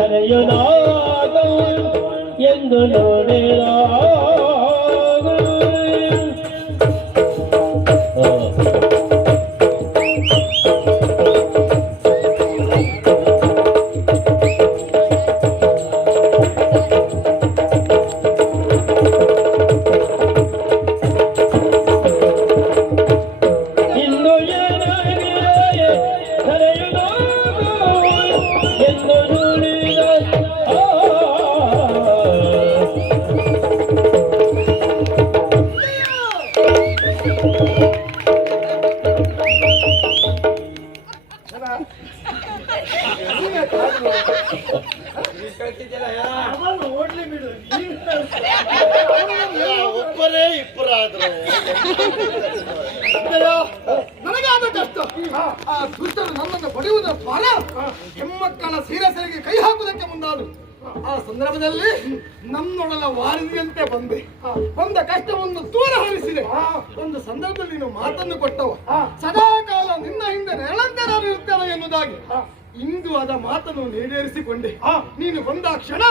ಧರೆಯುನಾಗ ಎಂದು ನುಡಿದ ಒಬ್ಬರೇ ಇಬ್ಬರಾದ್ರು. ನನಗಾದ ಕಷ್ಟ ಆ ದುಷ್ಟರು ನನ್ನನ್ನು ಬಡಿಯುವುದರ ಫಲ ಹೆಮ್ಮಕ್ಕಳ ಸೀರಸರಿಗೆ ಕೈ ಹಾಕುವುದಕ್ಕೆ ಮುಂದಾದರು ಆ ಸಂದರ್ಭದಲ್ಲಿ ನನ್ನೊಡಲ ವಾರಿದಿಯಂತೆ ಬಂದೆ. ಬಂದ ಕಷ್ಟವನ್ನು ದೂರ ಹರಿಸಿದೆ ಒಂದು ಸಂದರ್ಭದಲ್ಲಿ ನೀನು ಮಾತನ್ನು ಕೊಟ್ಟವ. ಸದಾ ಕಾಲ ನಿನ್ನ ಹಿಂದೆ ನೆರಳಂತರಾರು ಇರ್ತೇನೆ ಎನ್ನುವುದಾಗಿ. ಇಂದು ಅದ ಮಾತನ್ನು ಈಡೇರಿಸಿಕೊಂಡೆ. ನೀನು ಬಂದ ಕ್ಷಣ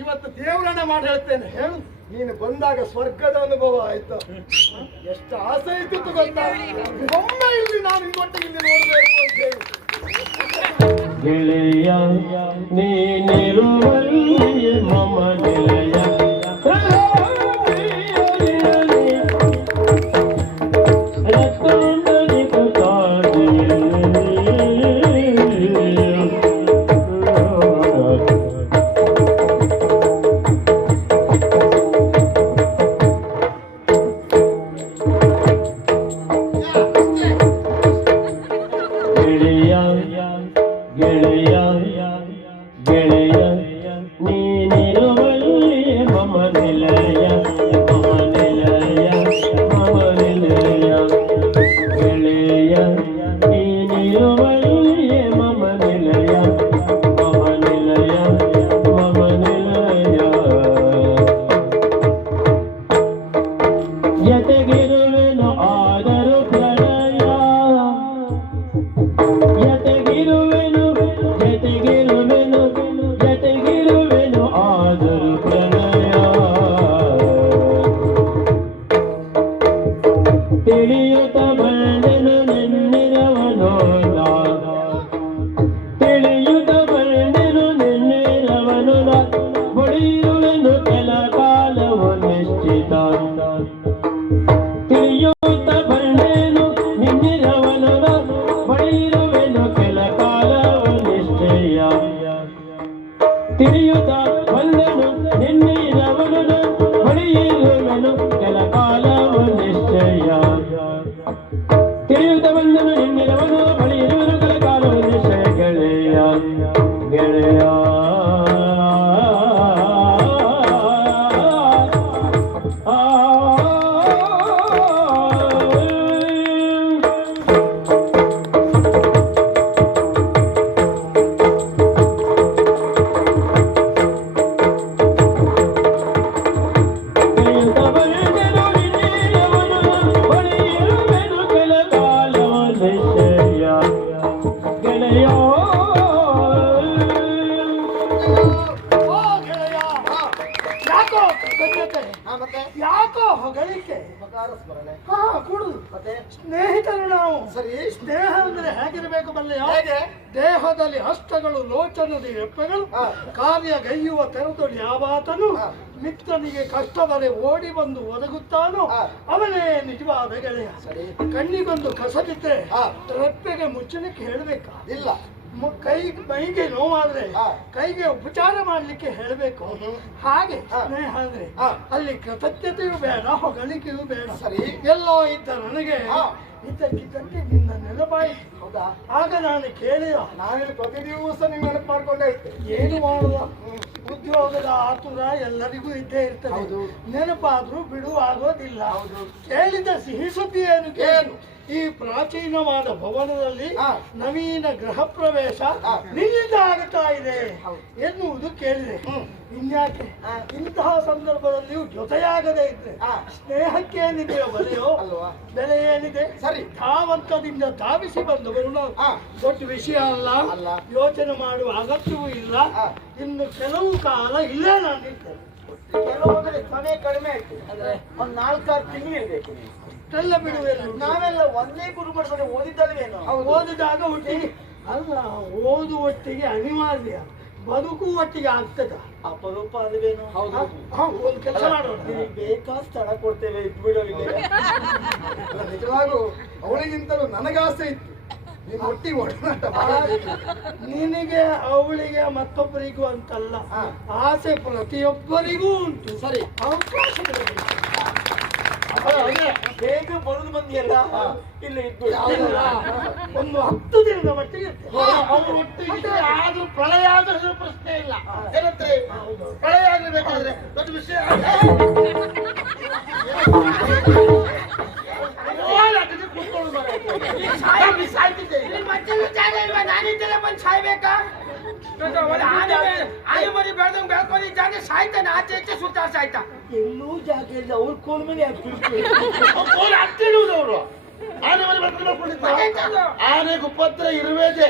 ಇವತ್ತು ದೇವರನ್ನ ಮಾಡಿ ಹೇಳ್ತೇನೆ. ಹೇಳು ನೀನು ಬಂದಾಗ ಸ್ವರ್ಗದ ಅನುಭವ ಆಯ್ತು? ಎಷ್ಟು ಆಸೆ ಇತ್ತು ಗೊತ್ತಾ? ಒಮ್ಮೆ ಇಲ್ಲಿ ನಾನು ನಿನ್ನೊಟ್ಟಿಗೆ ಇಲ್ಲಿ ನೋಡಬೇಕು ಅಂತ ಹೇಳಿ. ಗೆಳೆಯ ನೀನಿರುವಲ್ಲಿ ಮಮ Queria dar ಹೊಗಳಿಕೆ ಉಪಕಾರ ಸ್ಮರಣೆ. ಹಾ ಕೊಡುದು ಮತ್ತೆ? ಸ್ನೇಹಿತರು ನಾವು. ಸರಿ ಸ್ನೇಹ ಅಂದ್ರೆ ಹೇಗಿರಬೇಕು ಬಲ್ಲೆಯ ಹೇಗೆ? ದೇಹದಲ್ಲಿ ಹಸ್ತಗಳು ಲೋಚನದ ಎಪ್ಪೆಗಳು ಕಾರ್ಯ ಗೈಯುವ ತೆರೆದು ಯಾವಾತನು. ಮಿತ್ರನಿಗೆ ಕಷ್ಟವರೆ ಓಡಿ ಬಂದು ಒದಗುತ್ತಾನೋ. ಅವನೇ ನಿಜವಾದ ಗೆಳೆಯ. ಸರಿ. ಕಣ್ಣಿಗೊಂದು ಕಸ ಬಿದ್ದರೆ. ರೆಪ್ಪೆಗೆ ಮುಚ್ಚಲಿಕ್ಕೆ ಹೇಳಬೇಕಾ? ಇಲ್ಲ. ಕೈ ಮೈಗೆ ನೋವಾದ್ರೆ. ಕೈಗೆ ಉಪಚಾರ ಮಾಡ್ಲಿಕ್ಕೆ ಹೇಳಬೇಕು. ಹಾಗೆ. ಸ್ನೇಹ ಅಂದ್ರೆ ಅಲ್ಲಿ ಕೃತಜ್ಞತೆಯೂ ಬೇಡ ಹೊಗಳಿಕೆಯೂ ಬೇಡ. ಸರಿ. ಎಲ್ಲೋ ಇದ್ದ ನನಗೆ ಇದ್ದಕ್ಕಿದ್ದಂತೆ ನಿನ್ನ ನೆನಪಾಯಿತು ಹೌದಾ? ಆಗ ನಾನು ಕೇಳಿದ ನಾನು ಪ್ರತಿ ದಿವಸ ನೀವು ನೆನಪು ಮಾಡ್ಕೊಂಡೇ ಏನು ಮಾಡುವ? ಉದ್ಯೋಗದ ಆತುರ ಎಲ್ಲರಿಗೂ ಇದ್ದೇ ಇರ್ತದೆ. ನೆನಪಾದ್ರೂ ಬಿಡುವಾಗೋದಿಲ್ಲ. ಹೌದು. ಕೇಳಿದ ಸಿಹಿ ಸುದ್ದಿ ಏನು ಏನು? ಈ ಪ್ರಾಚೀನವಾದ ಭವನದಲ್ಲಿ. ನವೀನ ಗೃಹ ಪ್ರವೇಶ ನಿಲ್ಲಿಂದ ನಿನ್ನಿಂದ ಆಗುತ್ತಾ ಇದೆ. ಎನ್ನುವುದು ಕೇಳಿದೆ. ಇನ್ಯಾಕೆ. ಇಂತಹ ಸಂದರ್ಭದಲ್ಲಿಯೂ ಜೊತೆಯಾಗದೆ ಇದ್ರೆ. ಸ್ನೇಹಕ್ಕೆ ಏನಿದೆ ಬೆಲೆಯೋ ಅಲ್ವಾ? ಬೆಲೆ ಏನಿದೆ? ಸರಿ. ಧಾವಂತದಿಂದ ಧಾವಿಸಿ ಬಂದವರು ನಾವು. ದೊಡ್ಡ ವಿಷಯ ಅಲ್ಲ. ಯೋಚನೆ ಮಾಡುವ ಅಗತ್ಯವೂ ಇಲ್ಲ. ಇನ್ನು ಕೆಲವು ಕಾಲ ಇಲ್ಲೇ ನಾನು ನಿಲ್ತೇನೆ ಕೆಲವೊಂದ್ರೆ ಸಮಯ ಕಡಿಮೆ ಆಯ್ತು. ಅಂದ್ರೆ ಒಂದ್ ನಾಲ್ಕಾರು ತಿಂಗಳು ಇರ್ಬೇಕು ಎಲ್ಲ ಬಿಡುವೆಲ್ಲ ನಾವೆಲ್ಲ ಒಂದೇ ಗುರು ಮಾಡ್ಕೊಂಡು ಓದಿದ್ದಲ್ವೇನು ಓದಿದಾಗ ಒಟ್ಟಿಗೆ ಅಲ್ಲ ಓದು ಒಟ್ಟಿಗೆ ಅನಿವಾರ್ಯ. ಬದುಕು ಒಟ್ಟಿಗೆ ಆಗ್ತದ. ಅಪರೂಪ ಅಲ್ವೇನು ಒಂದು ಕೆಲಸ ಮಾಡೋಣ. ನಿನಗೆ ಬೇಕಾದ ಸ್ಥಳ ಕೊಡ್ತೇವೆ ಇಟ್ಬಿಡೋ ನಿಜವಾಗೂ ಅವಳಿಗಿಂತಲೂ ಆಸೆ ಇತ್ತು. ನಿಮ್ಮ ಒಟ್ಟಿಗೆ ಒಡನಾಟ ನಿನಗೆ ಅವಳಿಗೆ ಮತ್ತೊಬ್ಬರಿಗೂ ಅಂತಲ್ಲ. ಆಸೆ ಪ್ರತಿಯೊಬ್ಬರಿಗೂ ಉಂಟು. ಸರಿ. ಅವಕಾಶ ಬೇಗ ಬರುದು ಬಂದಿಯಲ್ಲ ಇಲ್ಲ ಇದ್ದು. ಒಂದು ಹತ್ತು ದಿನದ ಮಟ್ಟಿಗೆ. ಅವ್ರು ಒಟ್ಟಿಗೆ ಆದ್ರೂ ಪ್ರಳಯ ಆದ್ರೂ ಪ್ರಶ್ನೆ ಇಲ್ಲ ಏನಂದ್ರೆ ಪ್ರಳಯ ಆಗಬೇಕಾದ್ರೆ ದೊಡ್ಡ ವಿಷಯ ಆಚೆ ಮಾರಾಯ. ಸಾಯ್ತಿದ್ದೆ ಈಗ. ಎಲ್ಲೂ ಜಾಗ ಇಲ್ಲ ಅವ್ರ ಕೋಲ್ ಮೇಲೆ ಅವ್ರು ಕೋಲ್ ಹಾಕ್ತಿಡುವುದು ಅವರು. ಆನೆ ಮನೆ ಬರ್ಕೊಂಡು ಮಾಡ್ಕೊಂಡಿದ್ದಾರೆ. ಆನೆಗೆ ಉಪದ್ರ ಇರುವೇದೆ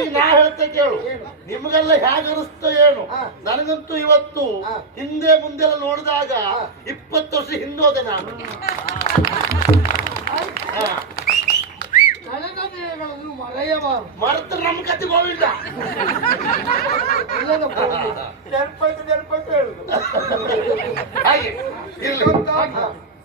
ಈಗ ನಾ ಹೇಳ್ತೆ ಕೇಳು. ನಿಮ್ಗೆಲ್ಲ ಹೇಗೆ ಅನಿಸ್ತು ಏನು? ನನಗಂತೂ ಇವತ್ತು ಹಿಂದೆ ಮುಂದೆಲ್ಲ ನೋಡಿದಾಗ ಇಪ್ಪತ್ತು ವರ್ಷ ಹಿಂದೋದೆ ನಾನು. ಮರೆಯಬಾರದು. ಮರೆತು ನಮ್ಮ ಕತೆ ಗೋವಿಂದ. ನೆನಪಾಯ್ತು ನೆನಪಾಯ್ತು ಹೇಳುದು. ಹಾಗೆ ಇರ್ಲಿ.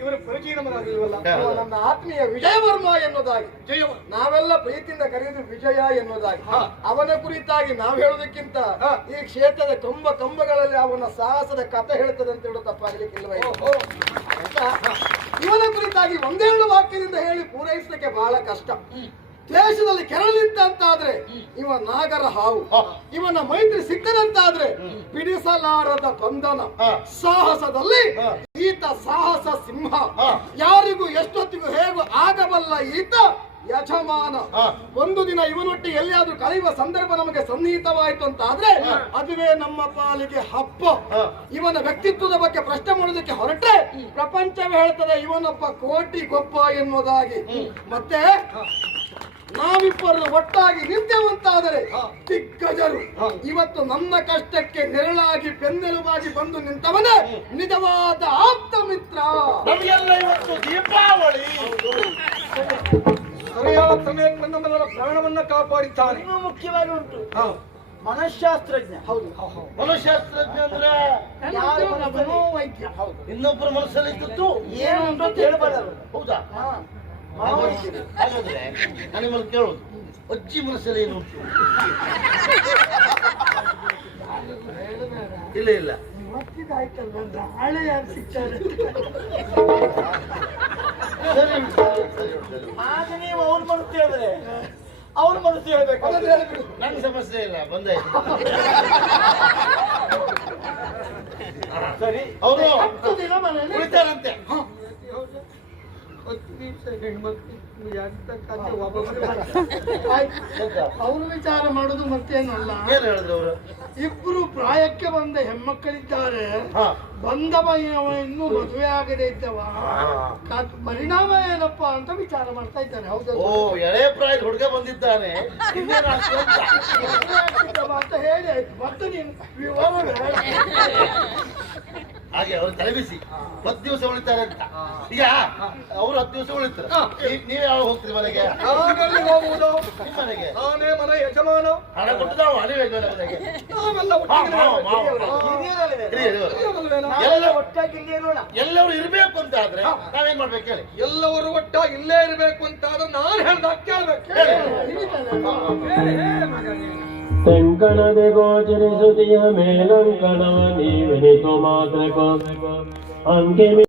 ಇವರ ಪರಿಚಯ ನಮಗಾಗಿಲ್ವಲ್ಲ ನಮ್ಮ ಆತ್ಮೀಯ ವಿಜಯ ವರ್ಮ ಎನ್ನುವುದಾಗಿ ನಾವೆಲ್ಲ ಪ್ರೀತಿಯಿಂದ ಕರೆಯುವುದು ವಿಜಯ ಎನ್ನುವುದಾಗಿ. ಅವನ ಕುರಿತಾಗಿ ನಾವು ಹೇಳುವುದಕ್ಕಿಂತ ಈ ಕ್ಷೇತ್ರದ ಕಂಬ ಕಂಬಗಳಲ್ಲಿ ಅವನ ಸಾಹಸದ ಕಥೆ ಹೇಳ್ತದೆ ಅಂತ ಹೇಳೋ ತಪ್ಪಾಗಲಿಕ್ಕಿಲ್ವ ಇವನ ಕುರಿತಾಗಿ ಒಂದೆರಡು ವಾಕ್ಯದಿಂದ ಹೇಳಿ ಪೂರೈಸಲಿಕ್ಕೆ ಬಹಳ ಕಷ್ಟ. ದೇಶದಲ್ಲಿ ಕೆರಳಿದ್ದಂತಾದ್ರೆ ಇವ ನಾಗರ ಹಾವು. ಇವನ ಮೈತ್ರಿ ಸಿಕ್ಕದಂತಾದ್ರೆ ಬಿಡಿಸಲಾರದ ಬಂಧನ. ಸಾಹಸದಲ್ಲಿ ಈತ ಸಾಹಸ ಸಿಂಹ. ಯಾರಿಗೂ ಎಷ್ಟೊತ್ತಿಗೂ ಹೇಗೂ ಆಗಬಲ್ಲ ಈತ ಯಜಮಾನ. ಒಂದು ದಿನ ಇವನೊಟ್ಟಿ ಎಲ್ಲಿಯಾದ್ರೂ ಕಲಿಯುವ ಸಂದರ್ಭ ನಮಗೆ ಸನ್ನಿಹಿತವಾಯಿತು ಅಂತ ಆದ್ರೆ ಅದುವೇ ನಮ್ಮ ಪಾಲಿಗೆ ಹಬ್ಬ. ಇವನ ವ್ಯಕ್ತಿತ್ವದ ಬಗ್ಗೆ ಪ್ರಶ್ನೆ ಮಾಡೋದಕ್ಕೆ ಹೊರಟ್ರೆ ಪ್ರಪಂಚವೇ ಹೇಳ್ತದೆ ಇವನೊಬ್ಬ ಕೋಟಿ ಗೊಬ್ಬ ಎನ್ನುವುದಾಗಿ. ಮತ್ತೆ ನಾವಿಬ್ಬರು ಒಟ್ಟಾಗಿ ನಿಂತೆವಂತಾದರೆ ದಿಗ್ಗಜರು. ಇವತ್ತು ನನ್ನ ಕಷ್ಟಕ್ಕೆ ನೆರಳಾಗಿ ಬೆನ್ನೆಲುಬಾಗಿ ಬಂದು ನಿಂತವನೇ ನಿಜವಾದ ಆಪ್ತ ಮಿತ್ರ ನಮಗೆಲ್ಲ ಇವತ್ತು ದೀಪಾವಳಿ. ಸರಿಯಾದ ಸಮಯಕ್ಕೆ ಪ್ರಾಣವನ್ನ ಕಾಪಾಡಿದ್ದಾನೆ. ಇನ್ನೂ ಮುಖ್ಯವಾಗಿ ಉಂಟು. ಮನಶಾಸ್ತ್ರಜ್ಞ ಮನಃಶಾಸ್ತ್ರಜ್ಞ. ಹೌದು. ಮನಃಶಾಸ್ತ್ರಜ್ಞ ಅಂದ್ರೆ ಯಾರು ಮನೋವೈದ್ಯ? ಹೌದು. ಇನ್ನೊಬ್ಬರ ಮನಸ್ಸಲ್ಲಿ ಇದ್ದದ್ದು ಏನು ಅಂತ ಹೇಳ್ಬಾರ್ದು. ಹೌದಾ? ಹಾಗಾದ್ರೆ ನಾನು ನಿಮ್ಮಲ್ಲಿ ಕೇಳೋದು ಅಜ್ಜಿ ಮನಸ್ಸಲ್ಲಿ ಏನು ಉಂಟು ಇಲ್ಲ ಇಲ್ಲ ಇವತ್ತಿಗಾಯ್ತಲ್ಲ ನಾಳೆ ಯಾರು ಸಿಗ್ತಾರೆ ಸರಿ. ಆಗ ನೀವು ಅವ್ರ ಮನಸ್ಸು ಹೇಳಿದ್ರೆ ಅವ್ರ ಮನಸ್ಸು ಹೇಳ್ಬೇಕು ನಂಗೆ ಸಮಸ್ಯೆ ಇಲ್ಲ ಬಂದಾಯ್ತು ಸರಿ ಅವರು ಹತ್ತು ದಿನ ಮನೆಯಲ್ಲಿ ಉಳಿತಾರಂತೆ. ಹತ್ತು ದಿವಸ. ಅವ್ರು ವಿಚಾರ ಮಾಡುದು ಮತ್ತೇನಲ್ಲ. ಏನ್ ಹೇಳಿದ್ರು ಅವರು ಇಬ್ರು ಪ್ರಾಯಕ್ಕೆ ಬಂದ ಹೆಮ್ಮಕ್ಕಳಿದ್ದಾರೆ ಬಂದವ ಇನ್ನೂ ಮದುವೆ ಆಗದೆ ಇದ್ದವ. ಪರಿಣಾಮ ಏನಪ್ಪ ಅಂತ ವಿಚಾರ ಮಾಡ್ತಾ ಇದ್ದಾರೆ. ಹೌದು ಓ ಎಳೆ ಪ್ರಾಯದ ಹುಡುಗ ಬಂದಿದ್ದಾನೆ. ಅಂತ. ಹೇಳಿ ಆಯ್ತು. ಮತ್ತೆ ನೀನು ವಿವರ. ಹಾಗೆ ಅವ್ರು ತಲೆಬಿಸಿ ಹತ್ತು ದಿವಸ ಉಳಿತಾರೆ ಅಂತ. ಈಗ ಅವ್ರು ಹತ್ತು ದಿವಸ ಉಳಿತಾರೆ. ನೀವೇ ಯಾವಾಗ ಹೋಗ್ತೀರಿ ಮನೆಗೆ? ನಾನಲ್ಲಿ ಹೋಗುವುದು? ನಿಮ್ ಮನೆಗೆ. ನಾನೇ ಮನ ಯಜಮಾನ. ಹಣ ಕೊಟ್ಟು ನಾವು ಮನೆಗೆ? ನಾವೆಲ್ಲ ಒಟ್ಟಿಗೆ? ಎಲ್ಲ ಒಟ್ಟಾಗಿ ಇಲ್ಲಿ ಇರೋಣ. ಎಲ್ಲರೂ ಇರ್ಬೇಕು ಅಂತ ಆದ್ರೆ ನಾವೇನ್ ಮಾಡ್ಬೇಕು ಹೇಳಿ? ಎಲ್ಲವರು ಒಟ್ಟಾಗಿ ಇಲ್ಲೇ ಇರಬೇಕು ಅಂತ ಆದ್ರೆ ನಾನು ಹೇಳ್ದಾಗ ಕೇಳ್ಬೇಕು ತೆಂಕಣದೆ ಗೋಚರಿಸುತ್ತಿಯ ಮೇಲಂಕಣವ ನೀವೆನಿತು ಮಾತ್ರಕ ಅಂಕೆ